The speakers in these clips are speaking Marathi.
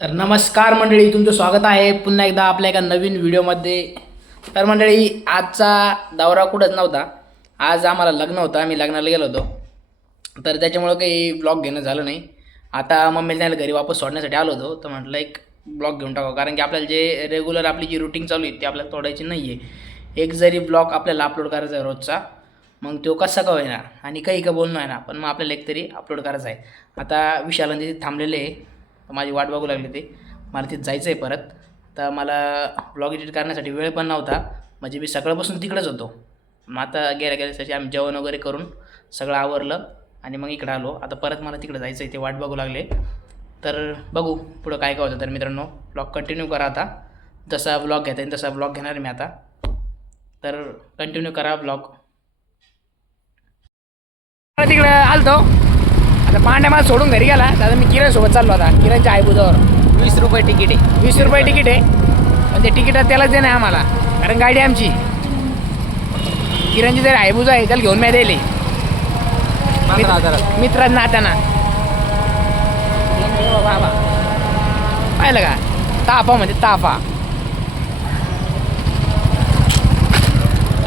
तर नमस्कार मंडळी, तुमचं स्वागत आहे पुन्हा एकदा आपल्या एका नवीन व्हिडिओमध्ये. तर मंडळी, आजचा दौरा कुठंच नव्हता. आज आम्हाला लग्न होतं, आम्ही लग्नाला गेलो होतो. तर त्याच्यामुळं काही ब्लॉग घेणं झालं नाही. आता मम्मीला त्याला घरी वापस सोडण्यासाठी आलो होतो, तर म्हटलं एक ब्लॉग घेऊन टाकावं, कारण की आपल्याला जे रेग्युलर आपली जी रुटीन चालू आहे ती आपल्याला तोडायची नाही आहे. एक जरी ब्लॉग आपल्याला अपलोड करायचा आहे रोजचा, मग तो कसा का होईना आणि काही का बोलणं आहे ना, पण मग आपल्याला एक तरी अपलोड करायचा आहे. आता विशाल तिथे थांबलेले आहे, माझी वाट बघू लागली ते. मला तिथे जायचं आहे परत. तर मला ब्लॉग एडिट करण्यासाठी वेळ पण नव्हता, म्हणजे मी सकाळपासून तिकडेच होतो. मग आता गेल्या त्यासाठी आम्ही जेवण वगैरे करून सगळं आवरलं आणि मग इकडं आलो. आता परत मला तिकडे जायचं आहे, ते वाट बघू लागले. तर बघू पुढं काय काय होतं. तर मित्रांनो, ब्लॉग कंटिन्यू करा. आता जसा ब्लॉग घेता येईल तसा ब्लॉग घेणार मी आता. तर कंटिन्यू करा ब्लॉग. तिकडे आलतो, आता पांड्या मला सोडून घरी गेला. दादा मी किरणसोबत चाललो. आता किरणच्या आईबुजावर 20 रुपये तिकीट आहे. 20 रुपये तिकीट आहे, पण ते तिकीटात त्यालाच दे नाही आम्हाला, कारण गाडी आमची. किरणची जर आईबुज आहे त्याला घेऊन मी द्यायले मित्रात नात्याना. बाबा पाहिलं का, ताफा म्हणजे ताफा.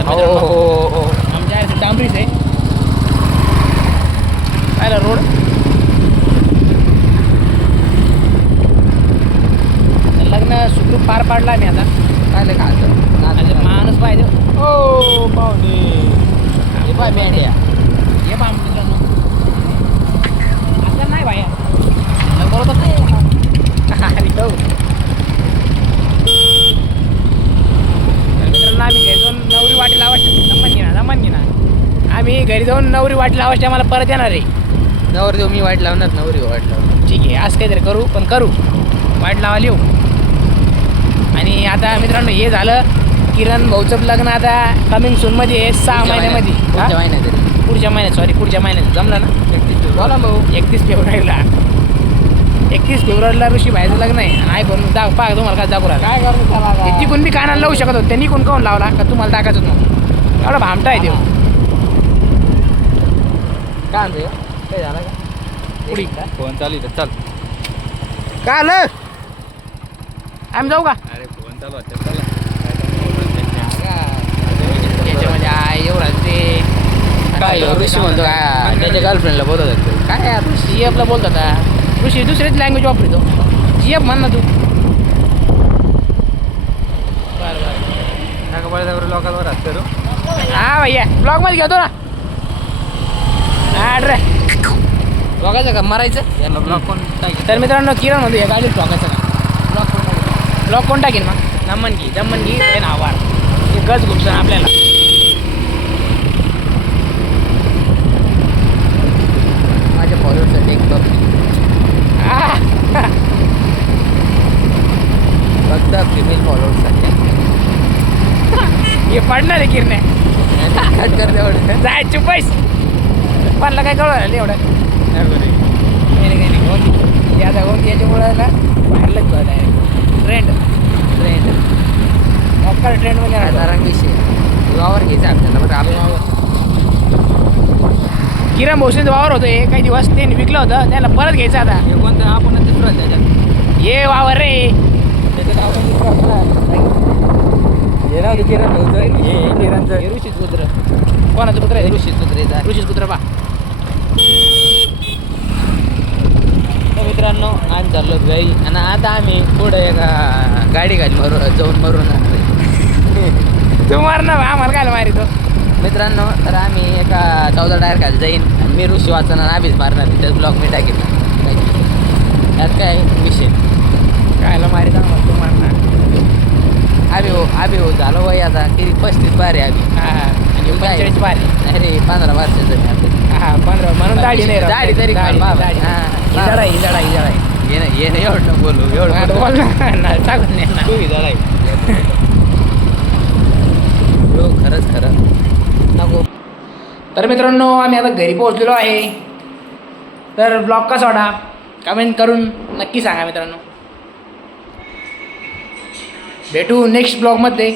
हो आमच्या आहे डांबरीच आहे, पाहिलं रोड. लग्न सुखरूप पार पाडला मी आता. पाहिलं का माणूस पाहिजे. हो पाहुणे हे पाय मेंढ्या. हे पहा मित्रांनो, असं नाही भाया, बरोबर नाही. अरे हो. मित्रांनो, आम्ही घरी जाऊन नवरी वाटी लावायची. जमन घे ना, आम्ही घरी जाऊन नवरी वाटी लावायची, आम्हाला परत येणार आहे. नवरदेव मी वाईट लावणार, नवरी वाईट लावणार. ठीक आहे, असं काहीतरी करू, पण करू वाट लावायला येऊ. आणि आता मित्रांनो, हे झालं किरण भाऊचं लग्न आता कमिंग सूनमध्ये आहे, 6 महिन्यामध्ये. पुढच्या महिन्यात जमलं ना. बोला भाऊ. 31 फेब्रुवारीला 31 फेब्रुवारीला ऋषी भाईचं लग्न आहे. आणि आय बनून पाहा तुम्हाला काय दाखवू राहिला. काय करू तिकून मी कानाला लावू शकत होते, त्यांनी कोण काऊन लावला का तुम्हाला टाकायचं नव्हतं. एवढा भामटा आहे देऊ. काय म्हणते काय झालं का पुढी फोन चालू आहे. चल काय आलं, आम्ही जाऊ का अरे फोन चालू आहे. चला याच्यामध्ये आहे एवढा ते काय ऋषी म्हणतो काय त्याच्या गर्लफ्रेंडला बोलत होतो. काय यार सी एफला बोलतात. ऋषी दुसरीच लँग्वेज वापरतो. जी एफ म्हण ना तू. बरं नका बळजबरी लोकांवर हात करू. हा भैया, ब्लॉगमध्ये घेतो ना. हा रे, बघायचं का मारायचं याला ब्लॉक कोण टाकेल. तर मित्रांनो, किरण म्हणतो या गाडीत ब्लॉगायचं का. ब्लॉग कोण टाकेल मग. जमन घी ते नावार हे गज घुपसन आपल्याला. माझ्या फॉलोअरसाठी एक बघ फक्त फिमेल फॉलोअरसाठी हे पडणार आहे किरणे. कट कर तेवढं. जाय चुपाईस पडला काय कळलं एवढं. याचा होऊन याच्यामुळं ना बाहेरलाच कळत आहे. ट्रेंड मक्कर ट्रेंडमध्ये साधारण विषय वावर घ्यायचा आपल्याला. बरं आपण किरण भोसलेचं वावर होतं हे काही दिवस, त्यांनी विकलं होतं, त्याला परत घ्यायचं आता. हे कोणतं आपण दुसरं त्याच्यात ये वावर रे. त्याच्यात आपण हे नाव ते किरण होतं. हे किरणचं हे ऋषीच कुत्र. कोणाचं कुत्र आहे. ऋषी सुत्रेचा ऋषीच कुत्र पा. तर मित्रांनो आम्ही चाललो घरी आणि आता आम्ही पुढं एका गाडी खाली जाऊन मरून तू मार ना आम्हाला काय मारितो. मित्रांनो. तर आम्ही एका 14 टायर खाली जाईन आणि मी ऋषी वाचन आणि आम्हीच मारणार. त्याच ब्लॉग मी टाकेन. त्यात काय विषय कायला मारित आम्हाला तू मारणार. आम्ही हो झालो वय आता किती 35 बारे आम्ही. हा आणि 45 बारी. अरे 15 वर्षाचं मी आता. हा 15 म्हणून दाढी नाही. दाढी तरी काढ बाबा. ही ये ना एवढं बोलू एवढं बोल ना, टाकून दे ना. तू इथं हो खरंच नको. तर मित्रांनो, आम्ही आता घरी पोहोचलेलो आहे. तर ब्लॉग कसा वाटा कमेंट करून नक्की सांगा मित्रांनो. भेटू नेक्स्ट ब्लॉगमध्ये.